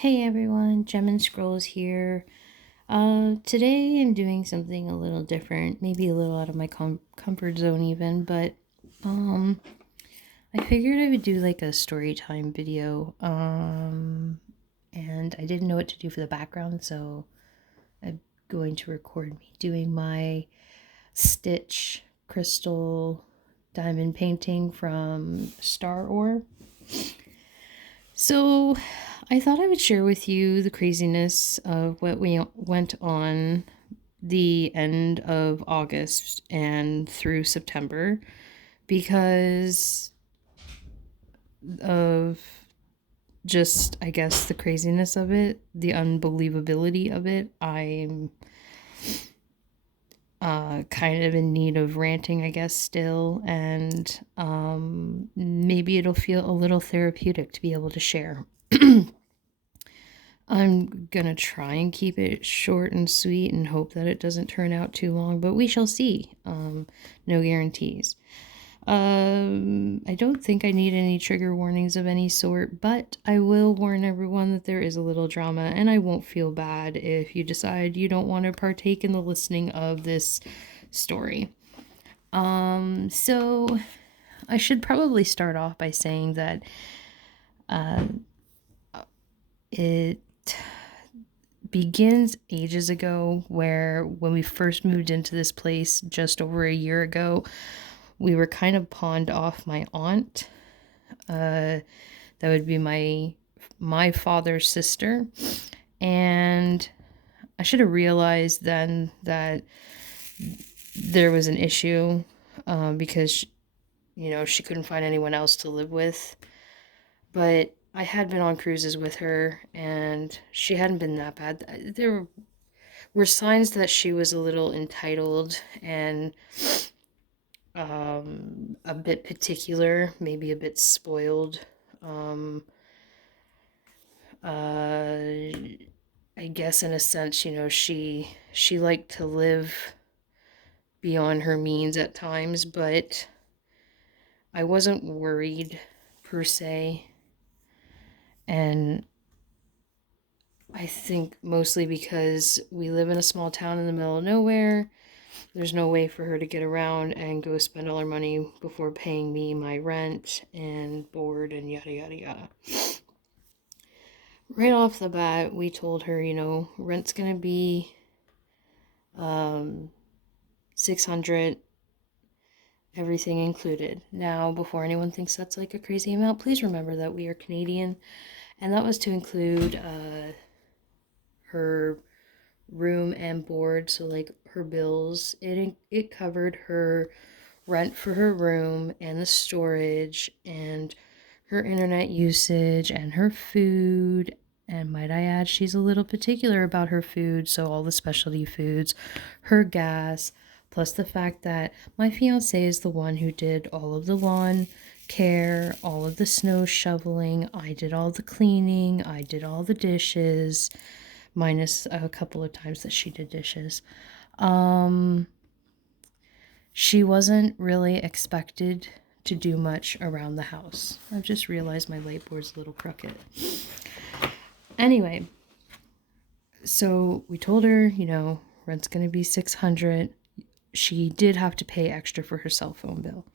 Hey everyone, Gem and Scrolls here. Today I'm doing something a little different, maybe a little out of my comfort zone even, but I figured I would do like a story time video. And I didn't know what to do for the background, so I'm going to record me doing my Stitch crystal diamond painting from Star Ore. So, I thought I would share with you the craziness of what we went on the end of August and through September because of just, I guess, the craziness of it, the unbelievability of it. I'm kind of in need of ranting, I guess, still, and maybe it'll feel a little therapeutic to be able to share. I'm gonna try and keep it short and sweet and hope that it doesn't turn out too long, but we shall see. No guarantees. I don't think I need any trigger warnings of any sort, but I will warn everyone that there is a little drama, and I won't feel bad if you decide you don't want to partake in the listening of this story. So I should probably start off by saying that it begins ages ago, where when we first moved into this place just over a year ago, we were kind of pawned off my aunt. That would be my father's sister. And I should have realized then that there was an issue because, she couldn't find anyone else to live with. But I had been on cruises with her, and she hadn't been that bad. There were signs that she was a little entitled and a bit particular, maybe a bit spoiled. Um, uh, I guess in a sense, she liked to live beyond her means at times, but I wasn't worried per se. And I think mostly because we live in a small town in the middle of nowhere. There's no way for her to get around and go spend all her money before paying me my rent and board and yada yada yada. Right off the bat, we told her, rent's gonna be 600, everything included. Now, before anyone thinks that's like a crazy amount, please remember that we are Canadian, and that was to include her room and board, so like her bills. It covered her rent for her room and the storage and her internet usage and her food. And might I add, she's a little particular about her food, so all the specialty foods, her gas, plus the fact that my fiance is the one who did all of the lawn care, all of the snow shoveling. I did all the cleaning, I did all the dishes, minus a couple of times that she did dishes. She wasn't really expected to do much around the house. I've just realized my light board's a little crooked. Anyway, so we told her, rent's going to be 600. She did have to pay extra for her cell phone bill.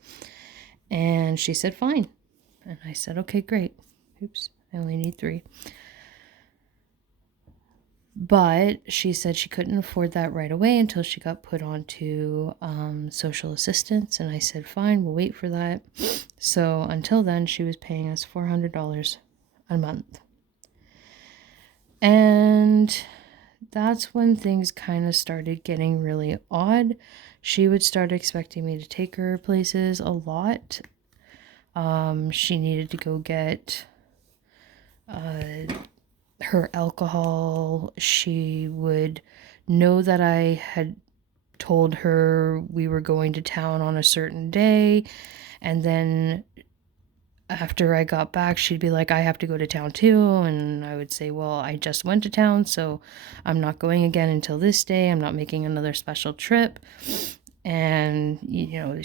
And she said, fine. And I said, okay, great. Oops, I only need 3. But she said she couldn't afford that right away until she got put onto social assistance. And I said, fine, we'll wait for that. So until then, she was paying us $400 a month. And that's when things kind of started getting really odd. She would start expecting me to take her places a lot. She needed to go get her alcohol. She would know that I had told her we were going to town on a certain day, and then after I got back, she'd be like, I have to go to town too. And I would say, well, I just went to town, so I'm not going again until this day. I'm not making another special trip. And,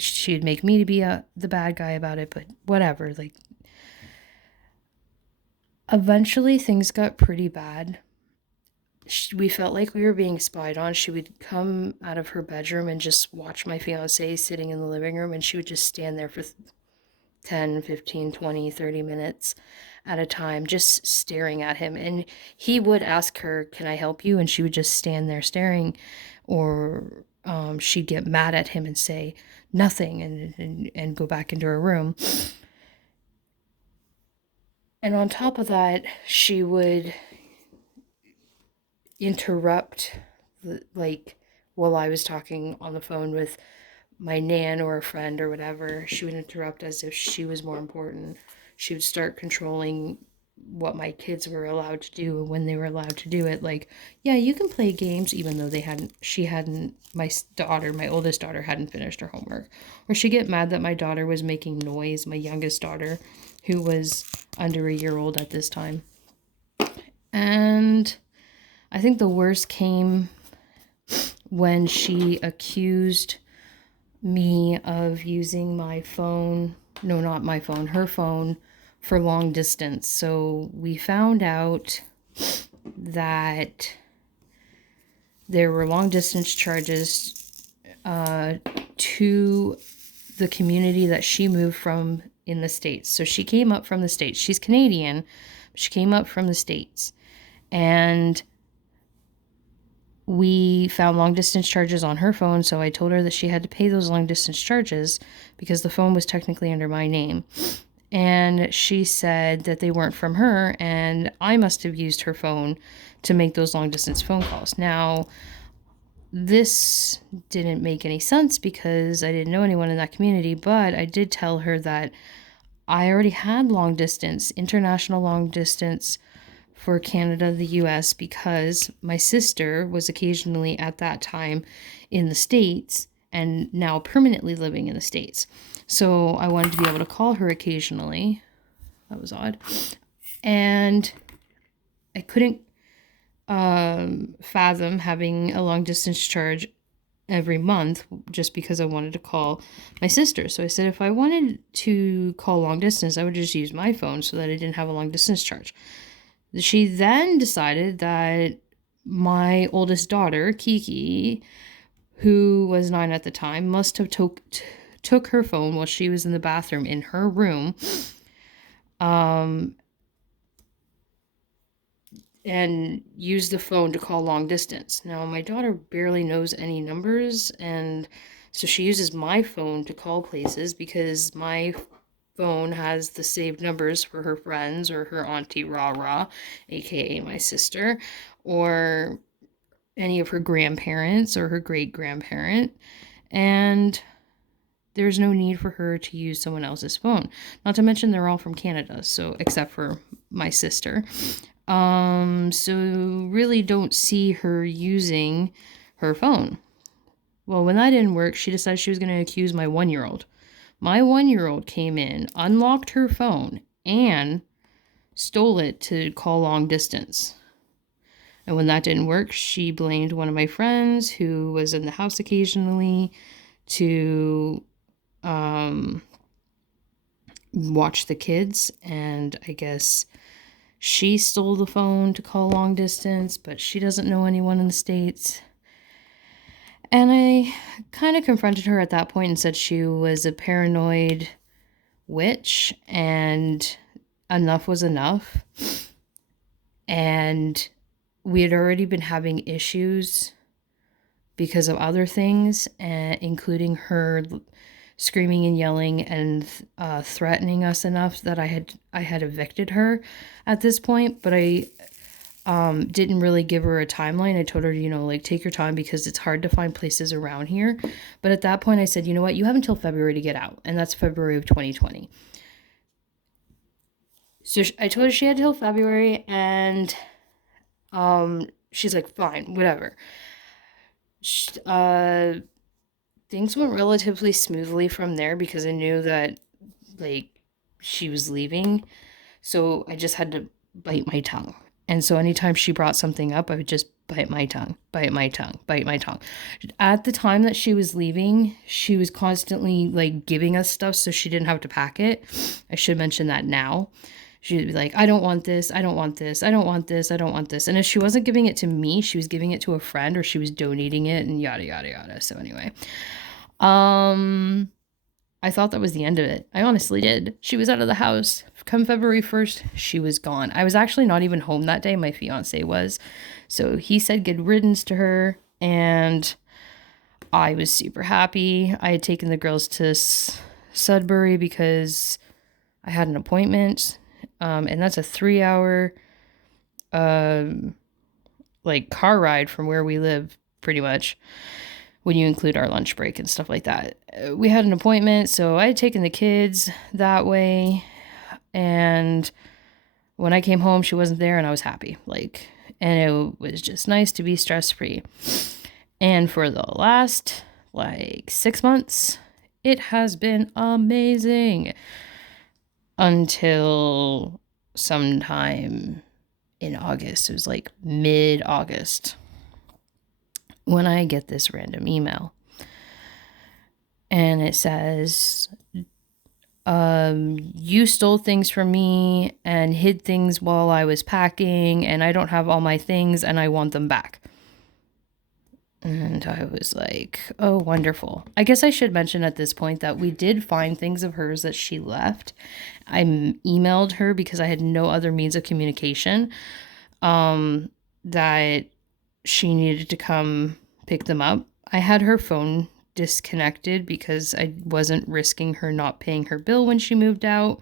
she'd make me to be the bad guy about it, but whatever. Like, Eventually, things got pretty bad. We felt like we were being spied on. She would come out of her bedroom and just watch my fiance sitting in the living room, and she would just stand there for 10, 15, 20, 30 minutes at a time, just staring at him. And he would ask her, "Can I help you?" And she would just stand there staring, or she'd get mad at him and say nothing, and go back into her room. And on top of that, she would interrupt, like, while I was talking on the phone with my nan or a friend or whatever. She would interrupt as if she was more important. She would start controlling what my kids were allowed to do and when they were allowed to do it. Like, yeah, you can play games, even though she hadn't, my oldest daughter hadn't finished her homework. Or she'd get mad that my daughter was making noise, my youngest daughter, who was under a year old at this time. And I think the worst came when she accused me of using my phone, no, not my phone, her phone, for long distance. So we found out that there were long distance charges to the community that she moved from in the States. So she came up from the States. She's Canadian. She came up from the States. And we found long distance charges on her phone, so I told her that she had to pay those long distance charges because the phone was technically under my name. And she said that they weren't from her, and I must have used her phone to make those long distance phone calls. Now, this didn't make any sense because I didn't know anyone in that community, but I did tell her that I already had long distance, international long distance, for Canada, the US, because my sister was occasionally at that time in the States and now permanently living in the States. So I wanted to be able to call her occasionally. That was odd. And I couldn't fathom having a long distance charge every month just because I wanted to call my sister. So I said if I wanted to call long distance, I would just use my phone so that I didn't have a long distance charge. She then decided that my oldest daughter, Kiki, who was 9 at the time, must have took her phone while she was in the bathroom in her room, and used the phone to call long distance. Now, my daughter barely knows any numbers, and so she uses my phone to call places because my phone has the saved numbers for her friends or her auntie Rah, aka my sister, or any of her grandparents or her great grandparent. And there's no need for her to use someone else's phone. Not to mention they're all from Canada, so except for my sister. So really don't see her using her phone. Well, when that didn't work, she decided she was going to accuse my 1-year-old. My 1-year-old came in, unlocked her phone, and stole it to call long distance. And when that didn't work, she blamed one of my friends who was in the house occasionally to watch the kids. And I guess she stole the phone to call long distance, but she doesn't know anyone in the States. And I kind of confronted her at that point and said she was a paranoid witch and enough was enough. And we had already been having issues because of other things, including her screaming and yelling and threatening us enough that I had evicted her at this point. But I didn't really give her a timeline. I told her, take your time because it's hard to find places around here. But at that point I said, you know what, you have until February to get out. And that's February of 2020. So I told her she had till February, and she's like, fine, whatever. Things went relatively smoothly from there because I knew that, she was leaving. So I just had to bite my tongue. And so anytime she brought something up, I would just bite my tongue. At the time that she was leaving, she was constantly, giving us stuff so she didn't have to pack it. I should mention that now. She'd be like, I don't want this, I don't want this, I don't want this, I don't want this. And if she wasn't giving it to me, she was giving it to a friend, or she was donating it, and yada yada yada. So anyway, I thought that was the end of it. I honestly did. She was out of the house. Come February 1st, she was gone. I was actually not even home that day. My fiance was. So he said good riddance to her, and I was super happy. I had taken the girls to Sudbury because I had an appointment. And that's a 3-hour like car ride from where we live, pretty much, when you include our lunch break and stuff like that. We had an appointment, so I had taken the kids that way, and when I came home, she wasn't there, and I was happy. Like, and it was just nice to be stress-free. And for the last, 6 months, it has been amazing. Until sometime in August. It was like mid-August when I get this random email. And it says, you stole things from me and hid things while I was packing, and I don't have all my things, and I want them back. And I was like, oh, wonderful. I guess I should mention at this point that we did find things of hers that she left. I emailed her because I had no other means of communication, that she needed to come pick them up. I had her phone disconnected because I wasn't risking her not paying her bill when she moved out.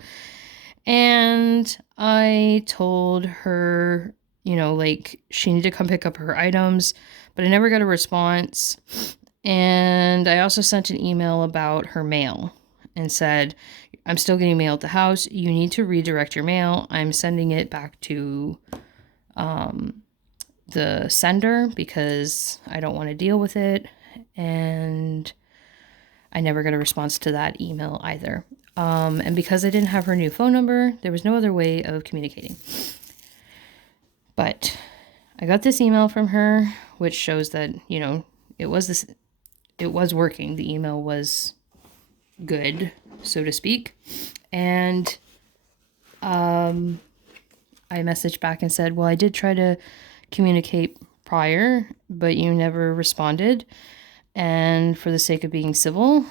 And I told her, like, she needed to come pick up her items, but I never got a response. And I also sent an email about her mail and said, I'm still getting mail at the house. You need to redirect your mail. I'm sending it back to the sender because I don't want to deal with it. And I never got a response to that email either. And because I didn't have her new phone number, there was no other way of communicating. But I got this email from her, which shows that, it was working. The email was good, so to speak. And I messaged back and said, well, I did try to communicate prior, but you never responded. And for the sake of being civil,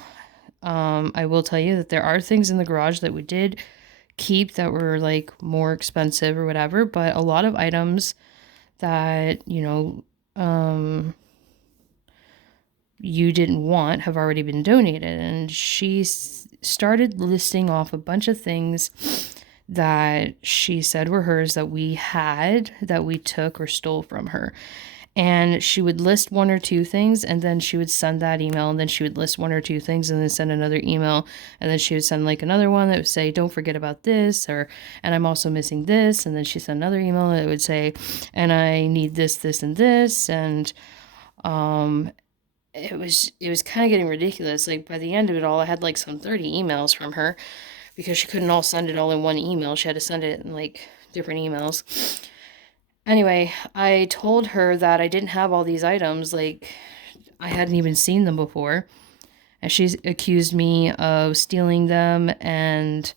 I will tell you that there are things in the garage that we did keep that were like more expensive or whatever, but a lot of items that, you didn't want have already been donated. And she started listing off a bunch of things that she said were hers that we had, that we took or stole from her. And she would list one or two things, and then she would send that email, and then she would list one or two things, and then send another email, and then she would send like another one that would say, don't forget about this, and I'm also missing this, and then she sent another email that would say, and I need this, this, and this, and it was kind of getting ridiculous. Like, by the end of it all, I had like some 30 emails from her, because she couldn't all send it all in one email. She had to send it in like different emails. Anyway, I told her that I didn't have all these items, like, I hadn't even seen them before. And she's accused me of stealing them and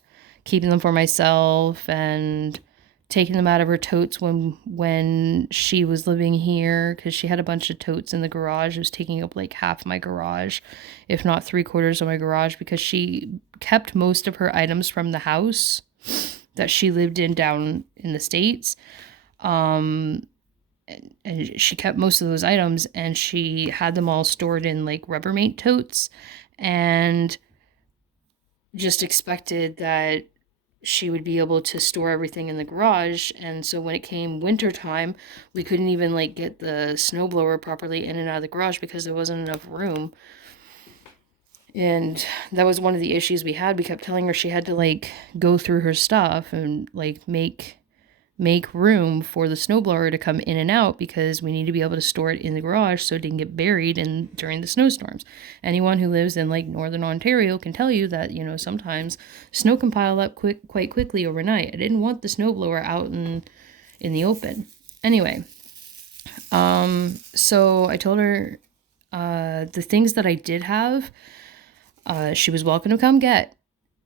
keeping them for myself and taking them out of her totes when she was living here, because she had a bunch of totes in the garage. It was taking up like half my garage, if not 3/4 of my garage, because she kept most of her items from the house that she lived in down in the States. And she kept most of those items, and she had them all stored in like Rubbermaid totes, and just expected that she would be able to store everything in the garage. And so when it came winter time, we couldn't even like get the snowblower properly in and out of the garage because there wasn't enough room. And that was one of the issues we had. We kept telling her she had to like go through her stuff and like make room for the snowblower to come in and out, because we need to be able to store it in the garage so it didn't get buried during the snowstorms. Anyone who lives in like northern Ontario can tell you that, sometimes snow can pile up quite quickly overnight. I didn't want the snowblower out in the open. Anyway, so I told her the things that I did have, she was welcome to come get.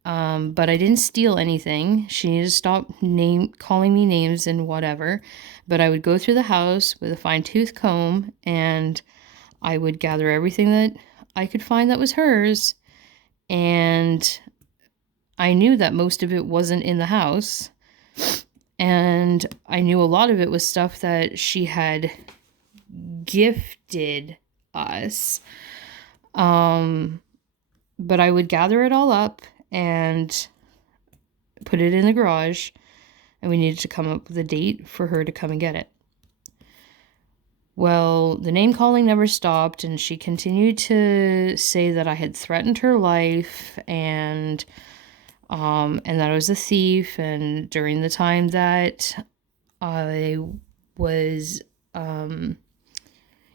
But I didn't steal anything. She needed to stop calling me names and whatever. But I would go through the house with a fine-tooth comb, and I would gather everything that I could find that was hers. And I knew that most of it wasn't in the house. And I knew a lot of it was stuff that she had gifted us. But I would gather it all up and put it in the garage, and we needed to come up with a date for her to come and get it. Well, the name calling never stopped, and she continued to say that I had threatened her life and that I was a thief. And during the time that I was in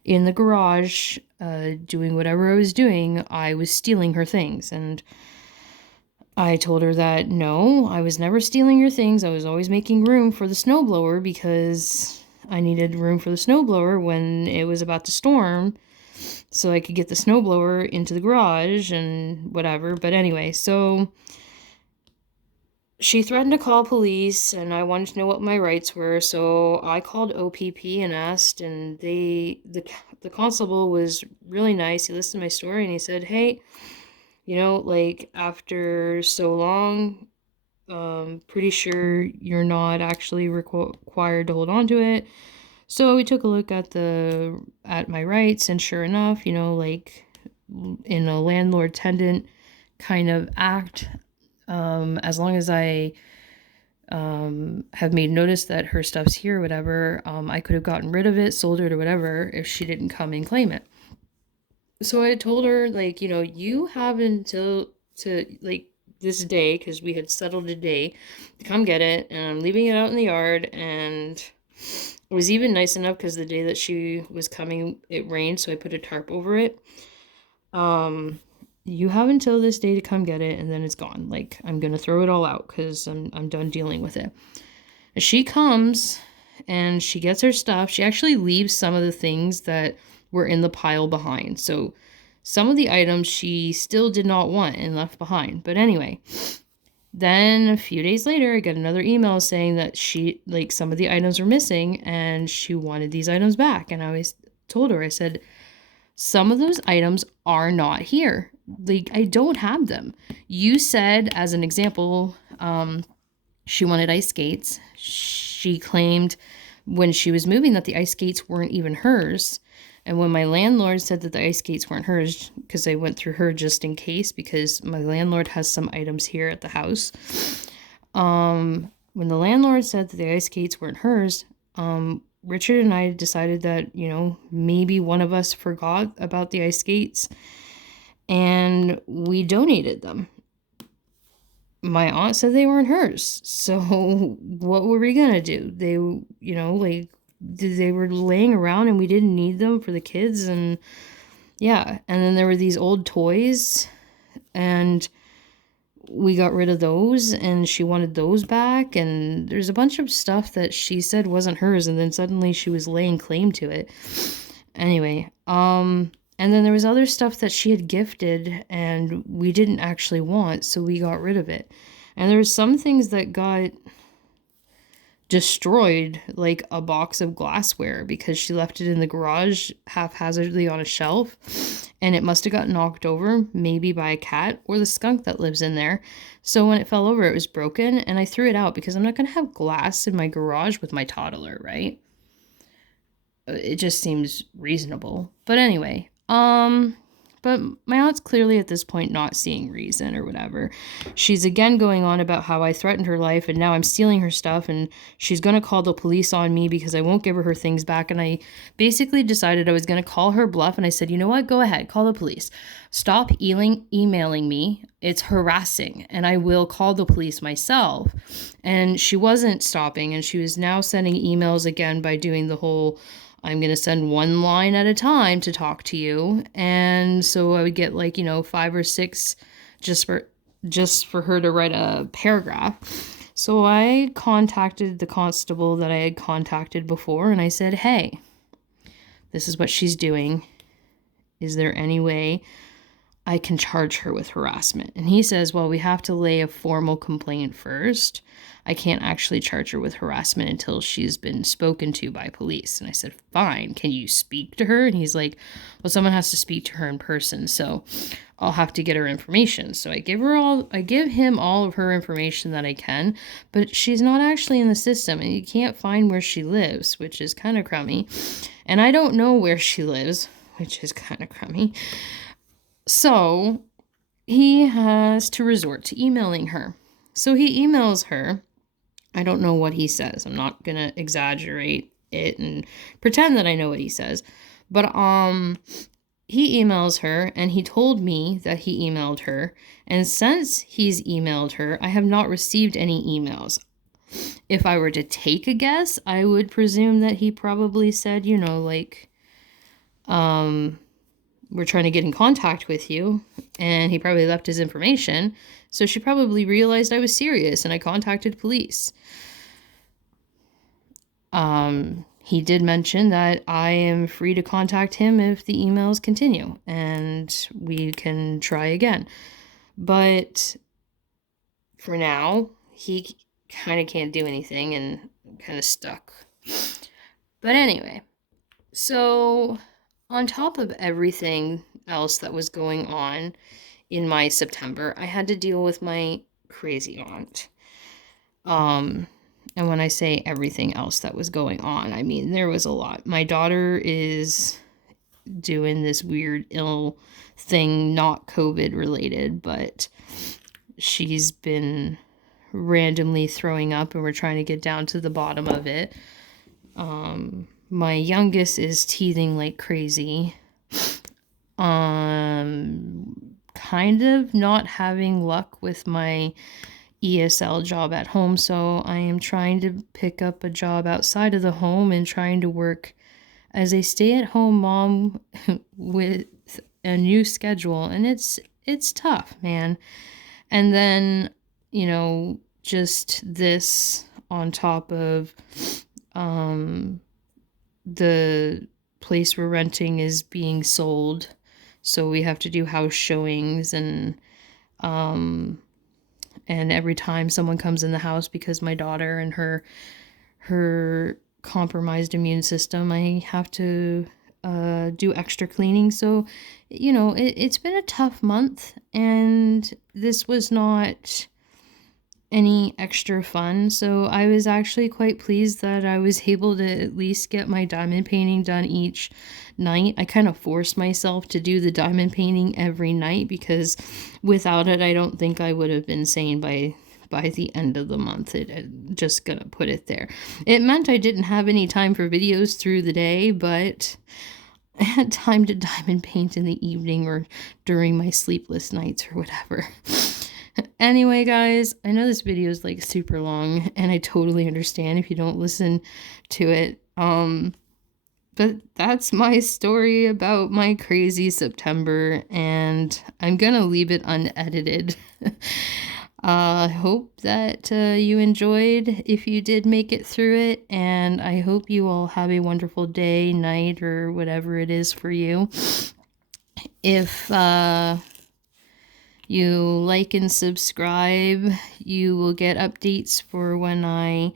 the garage doing whatever I was doing, I was stealing her things. And I told her that no, I was never stealing your things. I was always making room for the snowblower because I needed room for the snowblower when it was about to storm, so I could get the snowblower into the garage and whatever. But anyway, so she threatened to call police, and I wanted to know what my rights were. So I called OPP and asked, and the constable was really nice. He listened to my story and he said, "Hey, like, after so long, pretty sure you're not actually required to hold on to it." So we took a look at my rights, and sure enough, like, in a landlord-tenant kind of act, as long as I have made notice that her stuff's here or whatever, I could have gotten rid of it, sold it or whatever if she didn't come and claim it. So I told her, like, you have until like, this day, because we had settled a day, to come get it, and I'm leaving it out in the yard. And it was even nice enough because the day that she was coming, it rained, so I put a tarp over it. You have until this day to come get it, and then it's gone. Like, I'm gonna throw it all out because I'm done dealing with it. And she comes and she gets her stuff. She actually leaves some of the things that were in the pile behind. So some of the items she still did not want and left behind. But anyway, then a few days later, I got another email saying that some of the items were missing and she wanted these items back. And I always told her, I said, some of those items are not here. Like, I don't have them. You said, as an example, she wanted ice skates. She claimed when she was moving that the ice skates weren't even hers. And when my landlord said that the ice skates weren't hers, because I went through her just in case, because my landlord has some items here at the house. When the landlord said that the ice skates weren't hers, Richard and I decided that, maybe one of us forgot about the ice skates, and we donated them. My aunt said they weren't hers. So what were we gonna do? They, they were laying around and we didn't need them for the kids. And yeah, and then there were these old toys, and we got rid of those, and she wanted those back. And there's a bunch of stuff that she said wasn't hers, and then suddenly she was laying claim to it. Anyway, and then there was other stuff that she had gifted and we didn't actually want, so we got rid of it. And there were some things that got destroyed, like a box of glassware, because she left it in the garage haphazardly on a shelf, and it must have got knocked over, maybe by a cat or the skunk that lives in there. So when it fell over, it was broken, and I threw it out because I'm not going to have glass in my garage with my toddler, right? It just seems reasonable. But anyway, but my aunt's clearly at this point not seeing reason or whatever. She's again going on about how I threatened her life and now I'm stealing her stuff, and she's going to call the police on me because I won't give her things back. And I basically decided I was going to call her bluff, and I said, you know what, go ahead, call the police. Stop emailing me. It's harassing, and I will call the police myself. And she wasn't stopping, and she was now sending emails again by doing the whole, I'm going to send one line at a time to talk to you. And so I would get 5 or 6 just for her to write a paragraph. So I contacted the constable that I had contacted before, and I said, hey, this is what she's doing. Is there any way I can charge her with harassment. And he says, well, we have to lay a formal complaint first. I can't actually charge her with harassment until she's been spoken to by police. And I said, fine, can you speak to her? And he's like, well, someone has to speak to her in person, so I'll have to get her information. So I give him all of her information that I can, but she's not actually in the system, and you can't find where she lives, which is kind of crummy. And I don't know where she lives, which is kind of crummy. So he has to resort to emailing her. So he emails her. I don't know what he says. I'm not going to exaggerate it and pretend that I know what he says. But he emails her, and he told me that he emailed her. And since he's emailed her, I have not received any emails. If I were to take a guess, I would presume that he probably said, like, we're trying to get in contact with you, and he probably left his information. So she probably realized I was serious, and I contacted police. He did mention that I am free to contact him if the emails continue, and we can try again. But for now, he kind of can't do anything and kind of stuck. But anyway, so on top of everything else that was going on in my September, I had to deal with my crazy aunt. And when I say everything else that was going on, I mean, there was a lot. My daughter is doing this weird ill thing, not COVID related, but she's been randomly throwing up, and we're trying to get down to the bottom of it. My youngest is teething like crazy. Kind of not having luck with my ESL job at home, so I am trying to pick up a job outside of the home and trying to work as a stay-at-home mom with a new schedule, and it's tough, man. And then, just this on top of the place we're renting is being sold, so we have to do house showings, and every time someone comes in the house, because my daughter and her compromised immune system, I have to do extra cleaning. So, it's been a tough month, and this was not any extra fun. So I was actually quite pleased that I was able to at least get my diamond painting done each night. I kind of forced myself to do the diamond painting every night, because without it, I don't think I would have been sane by the end of the month. Just gonna put it there. It meant I didn't have any time for videos through the day, but I had time to diamond paint in the evening or during my sleepless nights or whatever. Anyway, guys, I know this video is like super long, and I totally understand if you don't listen to it. But that's my story about my crazy September, and I'm gonna leave it unedited. I hope that you enjoyed if you did make it through it, and I hope you all have a wonderful day, night, or whatever it is for you. If you like and subscribe, you will get updates for when I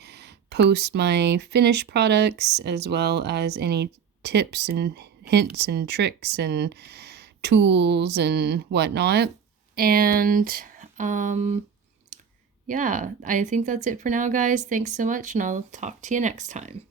post my finished products, as well as any tips and hints and tricks and tools and whatnot. And yeah, I think that's it for now, guys. Thanks so much, and I'll talk to you next time.